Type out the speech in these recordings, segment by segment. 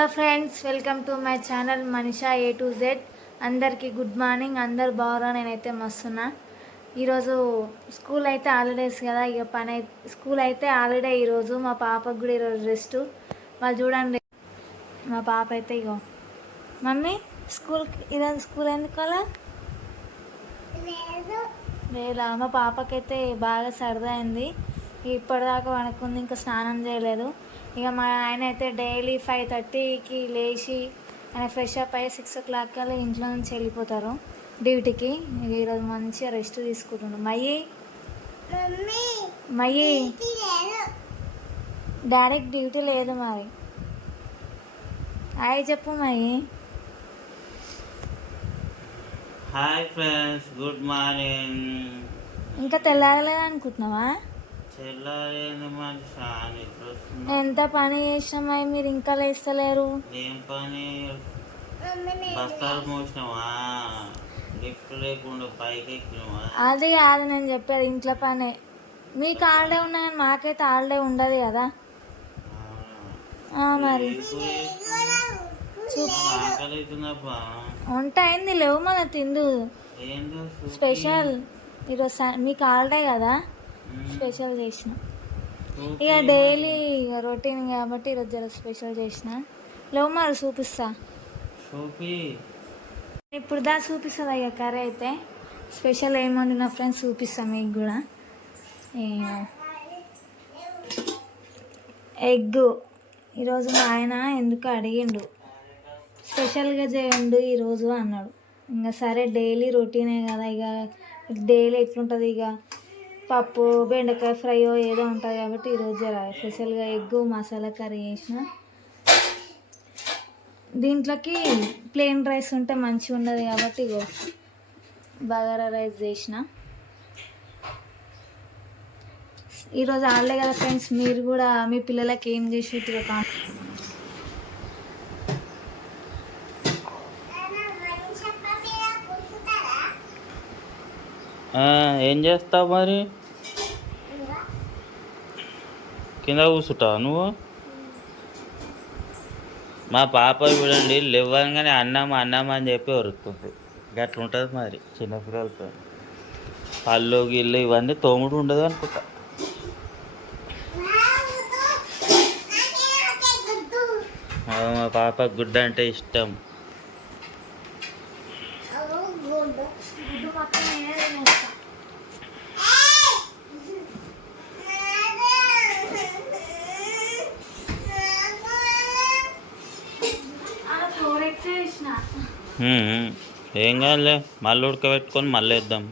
Hello friends welcome to my channel Manisha A to Z అందరికీ good morning అందరు బాగురా? నేనైతే మస్తున్నా. ఈరోజు స్కూల్ అయితే హాలిడేస్ కదా. ఇక పని స్కూల్ అయితే హాలిడే ఈరోజు. మా పాపకు కూడా ఈరోజు రెస్ట్ వాళ్ళు చూడండి. మా పాప అయితే ఇగో. మమ్మీ స్కూల్ ఈరోజు స్కూల్ ఎందుకు అలా? లేదా? మా పాపకైతే బాగా సరదా అయింది. ఇప్పటిదాకా వణుకుంది. ఇంకా స్నానం చేయలేదు. ఇక మా ఆయన అయితే డైలీ ఫైవ్ థర్టీకి లేచి ఆయన ఫ్రెష్ అప్ అయ్యి సిక్స్ ఓ క్లాక్ కల్లా ఇంట్లో నుంచి వెళ్ళిపోతారు డ్యూటీకి. ఈరోజు మంచిగా రెస్ట్ తీసుకుంటున్నాడు మయ్యి? మయ్యి? డాడీకి డ్యూటీ లేదు మరి. అయ్యి చెప్పు మయ్యి. Hi friends good morning. ఇంకా తెల్లారలేదు అనుకుంటున్నావా ఎంత పని చేసినామా మీరు ఇంకా లేస్తలేరు? ఏం పని బస్తాలు మోసినావా లిఫ్ట్ లేకుండా పైకి ఎక్కినావా అది కాదు నేను చెప్పేది ఇంట్లో పనే. మీకు హాలిడే ఉన్నా కానీ మాకైతే హాలిడే ఉండదు కదా? మరి. వంట అయింది లేవు మన తిందు. స్పెషల్. ఈరోజు మీకు హాలిడే కదా. స్పెషల్ చేసిన. ఇక డైలీ రొటీన్ కాబట్టి ఈరోజు జర స్పెషల్ చేసిన. లేవు మరి చూపిస్తా. ఇప్పుడు దా చూపిస్తుంది ఇక కర్రీ అయితే? స్పెషల్ ఏం వండిన ఫ్రెండ్స్ చూపిస్తాం మీకు కూడా. ఎగ్ ఈరోజు మా ఆయన ఎందుకు అడిగిండు. స్పెషల్గా చేయండు ఈరోజు అన్నాడు. ఇంకా సరే డైలీ రొటీనే కదా ఇక. డైలీ ఎట్లుంటుంది ఇక? పప్పు బెండకాయ ఫ్రై ఏదో ఉంటుంది కాబట్టి ఈరోజు స్పెషల్గా ఎగ్ మసాలా కర్రీ చేసిన. దీంట్లోకి ప్లెయిన్ రైస్ ఉంటే మంచిగా ఉండదు కాబట్టి ఇగో బగారా రైస్ చేసిన. ఈరోజు ఆడలే కదా ఫ్రెండ్స్ మీరు కూడా మీ పిల్లలకి ఏం చేసి ఏం చేస్తావు మరి? కింద కూర్చుంటావా నువ్వు? మా పాప చూడండి లేవగానే అన్నం అన్నం అని చెప్పి ఒరుకుతుంది గట్ల ఉంటుంది మరి చిన్నపిల్లలతో పళ్ళు గిల్లు ఇవన్నీ తోముడు ఉండదు అనుకుంటా. మా పాప గుడ్డ అంటే ఇష్టం గుడ్డు మొత్తం నేనే తినేస్తా అలా ఫోర్ ఎక్స్ వేసిన ఉమ్, ఏం కాదులే మళ్ళీ ఉడకబెట్టుకొని మళ్ళీ వేద్దాం.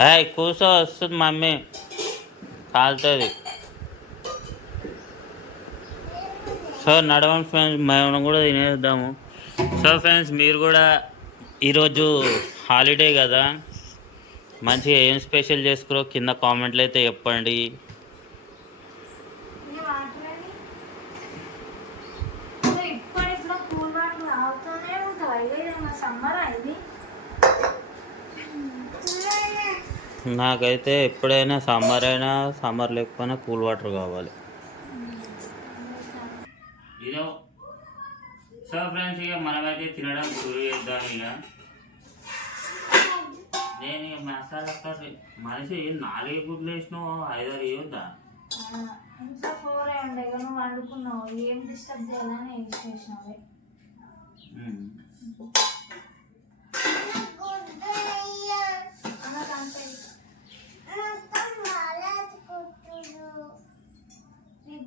హాయ్ కూర్చో వస్తుంది మమ్మీ. కాలుతుంది. సో నడవం ఫ్రెండ్స్ మేము కూడా తినేద్దాము. సో ఫ్రెండ్స్ మీరు కూడా ఈరోజు హాలిడే కదా. మంచిగా ఏం స్పెషల్ చేసుకురో కింద కామెంట్లు అయితే చెప్పండి ఇది వాటర్ అని నువ్వు ఇప్పటిప్పుడు కూల్ వాటర్ తాగుతూనే ఉంటావు అయ్యో ఇది సమ్మర్ ఇది నాకైతే ఎప్పుడైనా సమ్మర్ అయినా సమ్మర్ లేకపోయినా కూల్ వాటర్ కావాలి. ఇదో సో ఫ్రెండ్స్ ఇక మనమైతే తినడం షురు చేద్దాం ఇక. నేను ఇక మసాలా కర్రీ మనిషి నాలుగు గుడ్లు వేసినావు ఐదారు వేయొద్దా ఇంకా ఫోర్ అయి ఉండే నువ్వు వండుకున్నావు ఏం డిస్టర్బ్ చేయాలని ఏం చేసినావు?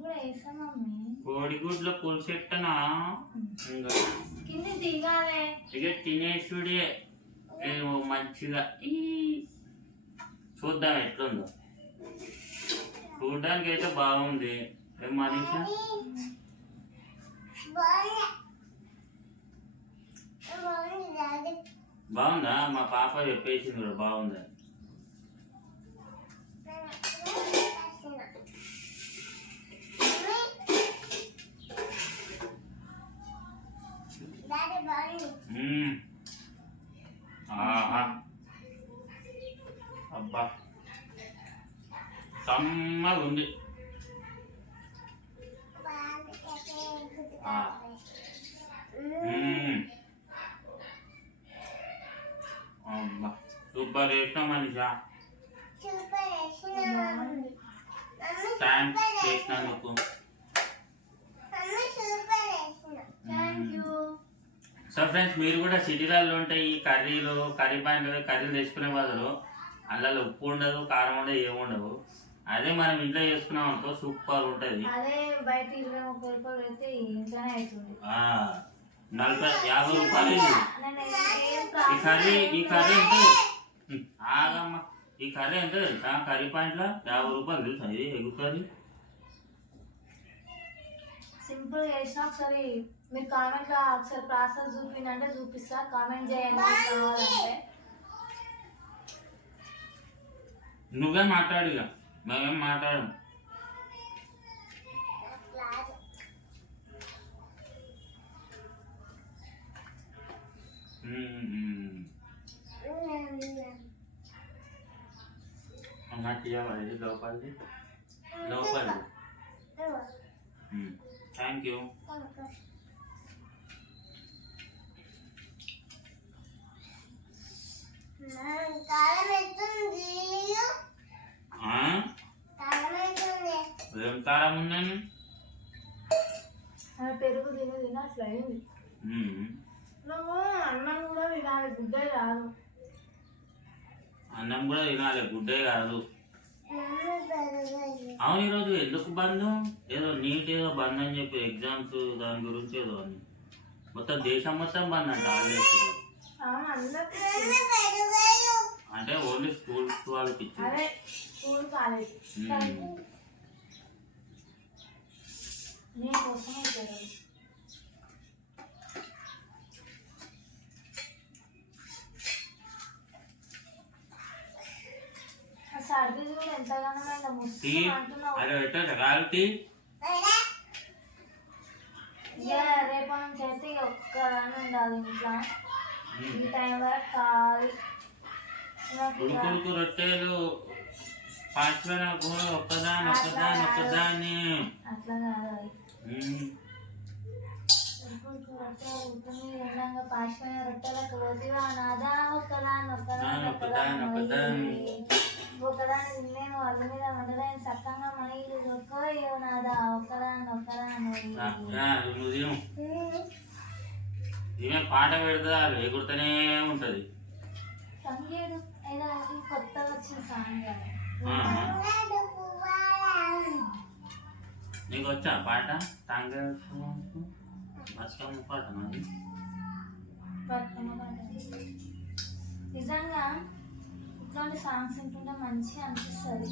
కూడా వేసా మమ్మీ కోడి గుడ్ల పులుసు ఎట్టనా ఇంకా. కింద దిగాలే. ఇక తినేసుడే. మంచిగా ఈ చూద్దాం ఎట్లుందో. చూడడానికి అయితే బాగుంది. ఏం మనీష? బాగుందా మా పాప చెప్పేసింది కూడా బాగుంది ఆహా. అబ్బా. సమ్మగా ఉంది. అబ్బా. సూపర్ చేసినావు మనిషా. థ్యాంక్స్ చేసినందుకు థ్యాంక్ యూ సో ఫ్రెండ్స్ మీరు కూడా సిటీలలో ఉంటే ఈ కర్రీలు కర్రీ పాయింట్ కర్రీలు తెచ్చుకునే బదులు అందులో ఉప్పు ఉండదు కారం ఉండదు ఏముండవు అదే మనం ఇంట్లో చేసుకున్నాం అనుకో సూపర్ ఉంటుంది. నలభై యాభై రూపాయలు ఈ కర్రీ ఈ కర్రీ ఎంత ఆగమ్మా. ఈ కర్రీ ఎంత తెలుసా? కర్రీ పాయింట్లో యాభై రూపాయలు తెలుసా? ఇది ఎగు కర్రీ సింపుల్ చేసిన ఒకసారి మీరు కామెంట్లో ఒకసారి ప్రాసెస్ చూపిందంటే చూపిస్తా. కామెంట్ చేయండి మీకు కావాలంటే. నువ్వే మాట్లాడు ఇక. మేమేం మాట్లాడం నాకు ఇవ్వాలి లోపలిది. లోపలిది. థ్యాంక్ యూ ఏం ఉందని? పెరుగు తిని తిని అట్లా అయింది. నువ్వు అన్నం కూడా తినాలి గుడ్డే రాదు అన్నం కూడా తినాలి గుడ్డే కాదు. అవును ఈరోజు ఎందుకు బంద్ ఏదో నీట్ ఏదో బంద్ అని చెప్పి ఎగ్జామ్స్ దాని గురించి ఏదో అని మొత్తం దేశం మొత్తం బంద్ అంట హాలిడేస్ అంటే ఓన్లీ స్కూల్స్ వాళ్ళకి ఇచ్చింది అదే స్కూల్ కాలేజ్ మ్మ్. నేను కోసమే ఇచ్చారు ఆ సర్ది కూడా ఎంతగానో ఇలా టీ అది పెట్టారు కాలిటీ ఇక రేపటి నుంచి అయితే ఒక్కదాన్ని ఉండాలి ఇంట్లో ఈ టైం వరకు ఇక ఉడుకుడుకు రొట్టెలు పాచిపోయిన కూడా ఒక్కదాని ఒక్కదాని ఒక్కదాన్ని అట్లా కాదు పాసిపోయిన రొట్టెలకు పోతివా నాదా ఒక్కదాన్ని ఒక్కదాన్ని ఒక్కదాన్ని, ఒకదాన్ని తిన్నాను వాళ్ళ మీద వండదాన్ని చక్కగా మనీ ఒక్కో నాదా ఒక్కదాన్ని ఒక్కదాన్ని ఈమె పాట పెడతా ఎగురుతూనే ఉంటది. ఏదో ఒకటి కొత్తగా వచ్చిన సాంగ్. నీకు వచ్చా పాట? తాంగ బతుకమ్మ పాట. నిజంగా ఇట్లాంటి సాంగ్స్ వింటుంటే మంచిగా అనిపిస్తుంది.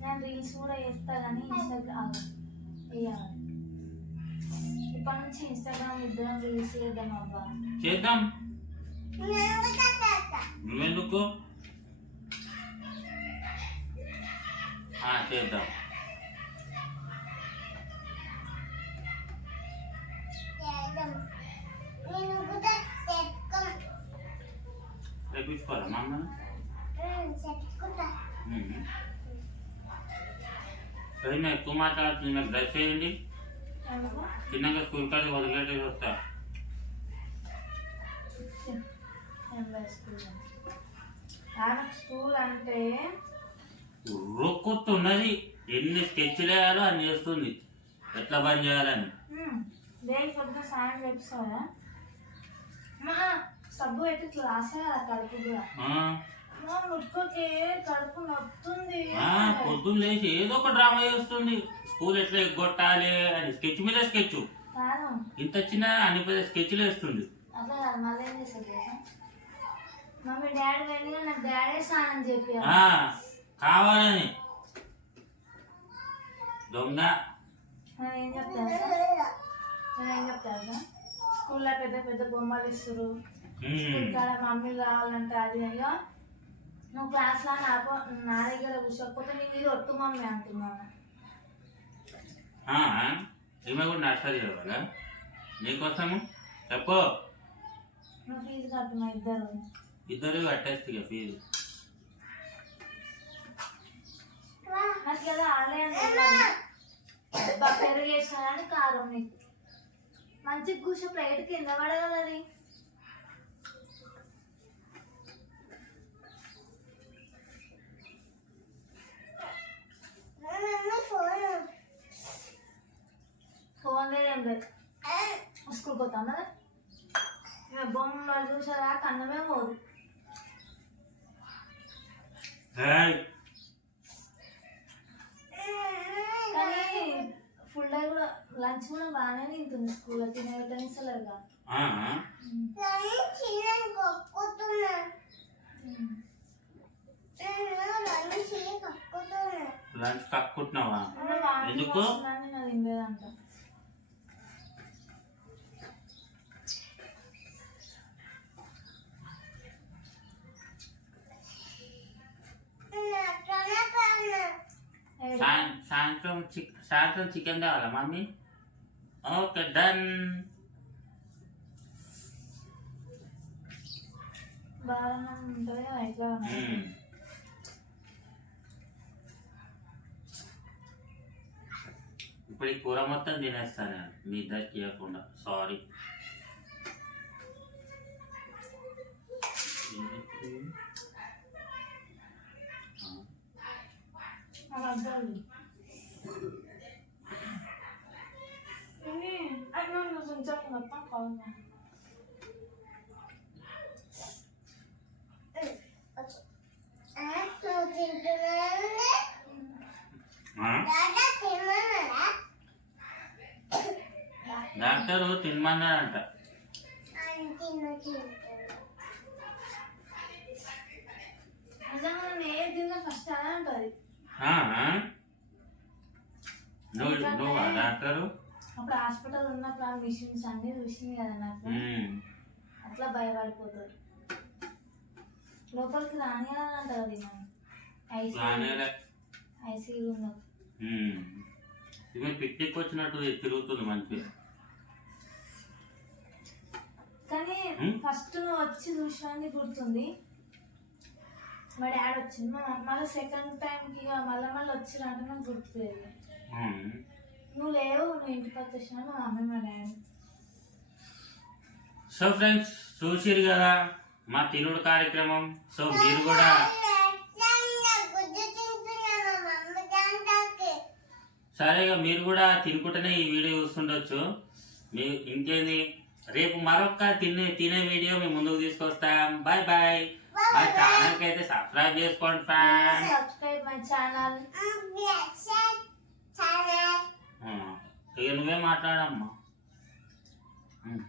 నేను రీల్స్ కూడా చేస్తా కానీ ఇన్స్టాగ్రామ్ వేయాలి ఇప్పటి నుంచి ఇన్స్టాగ్రామ్ ఇద్దరం రీల్స్ చేద్దాం అబ్బా. చేద్దాం. నువ్వెందుకు? చేద్దాం. తెప్పించుకోవాలా మా అమ్మ సరే ఎక్కువ మాట్లాడుతుంది బ్రష్ చేయండి. చిన్నగా స్కూల్ కాడి వదిలేసి వస్తా స్కూల్ అంటే రొక్కుతున్నది ఎన్ని స్కెచ్లు వేయాలో అని చేస్తుంది ఎట్లా బంద్ చేయాలని? దేని పొద్దున సాయం చెప్తావా మా సబ్బు పెట్టి ఇట్లా రాసా కడుపు కూడా. ముట్టుకోకే పొద్దున్న లేచి ఏదో ఒక డ్రామా చేస్తుంది. స్కూల్ ఎట్లా ఎగ్గొట్టాలి అని స్కెచ్ మీద స్కెచ్. ఇంత చిన్న అన్ని పెద్ద స్కెచ్లు వేస్తుంది. అట్లా కాదు మళ్ళీ ఏం చేస్తారు తెలుసా? మమ్మీ డాడీ నాకు డాడీ స్నానం చెప్పి కావాలని. దొంగ. ఏం ఏం స్కూల్లో పెద్ద పెద్ద బొమ్మలు ఇస్తారు స్కూల్కాడ మమ్మీ రావాలంటే అది అయ్యో నువ్వు క్లాస్ లా నా దగ్గర కూర్చోకపోతే నీకు మీరు ఒట్టు మమ్మీ అంటున్నాను ఈమె కూడా నాస్తా చేయాలి నీకోసము చెప్పు. నువ్వు ఫీజు కట్టుమా ఇద్దరు. ఇద్దరు కట్టేస్తు ఇక ఫీజు. నాకు కదా ఆన్లైన్ పెరుగు చేసిన కానీ కారం నీకు. మంచి కూర్చో ప్లేట్ కింద పడగలది. ఇక బొమ్మ చూసారా? కన్నమే పోదు. కానీ ఫుల్ డే కూడా లంచ్ కూడా బాగానే తింటుంది. స్కూల్లో తినే టెన్సలేదు కదా. ఆ, లంచ్ కక్కుంటున్నావా ఎందుకు? నేను తినలేదంట సాయం- సాయంత్రం చిక్ సాయంత్రం చికెన్ తేవాలా మమ్మీ ఓకే డన్. ఇప్పుడు ఈ కూర మొత్తం తినేస్తాను నేను మీ ఇద్దరికి ఇవ్వకుండా సారీ నాకు అర్థం అది నువ్వు కొంచెం డాక్టర్ తినమన్నాడంట నిజంగా నేను తిన్నా ఫస్ట్ అదే ఉంటుంది నువ్వు నువ్వా డాక్టరు అప్పుడు హాస్పిటల్ ఉన్నప్పుడు ఆ మిషన్స్ అన్ని చూసింది కదా నాకు. అట్లా భయపడిపోతుంది లోపలికి రాని అంటారు అది మనం ఐసీ రానేలే. ఐసీ రూమ్ మ్మ్. ఈమె పిక్నిక్ వచ్చినట్టు తిరుగుతుంది మంచిగా కానీ? ఫస్ట్ నువ్వు వచ్చి చూసినది గుర్తుంది మా డాడ్ వచ్చింది మా మళ్ళీ సెకండ్ టైంకి ఇక మళ్ళీ మళ్ళీ వచ్చిరంటే నాకు గుర్తులేదు. నువ్వు లేవు నువ్వు ఇంటికి వచ్చేసిన మా మమ్మీ మా డాడీ. సో ఫ్రెండ్స్ చూసిరు కదా మా తినుడు కార్యక్రమం. సో మీరు కూడా సరే ఇక మీరు కూడా తినుకుంటేనే ఈ వీడియో చూస్తుండొచ్చు. మీ ఇంకేంది? రేపు మరొక తినే తినే వీడియో మేము ముందుకు తీసుకొస్తాం. బాయ్ బాయ్ మా ఛానల్కి అయితే సబ్స్క్రైబ్ చేసుకోండి ఫ్యాన్ సబ్స్క్రైబ్ మై ఛానల్. ఇక నువ్వే మాట్లాడమ్మా. ఉమ్.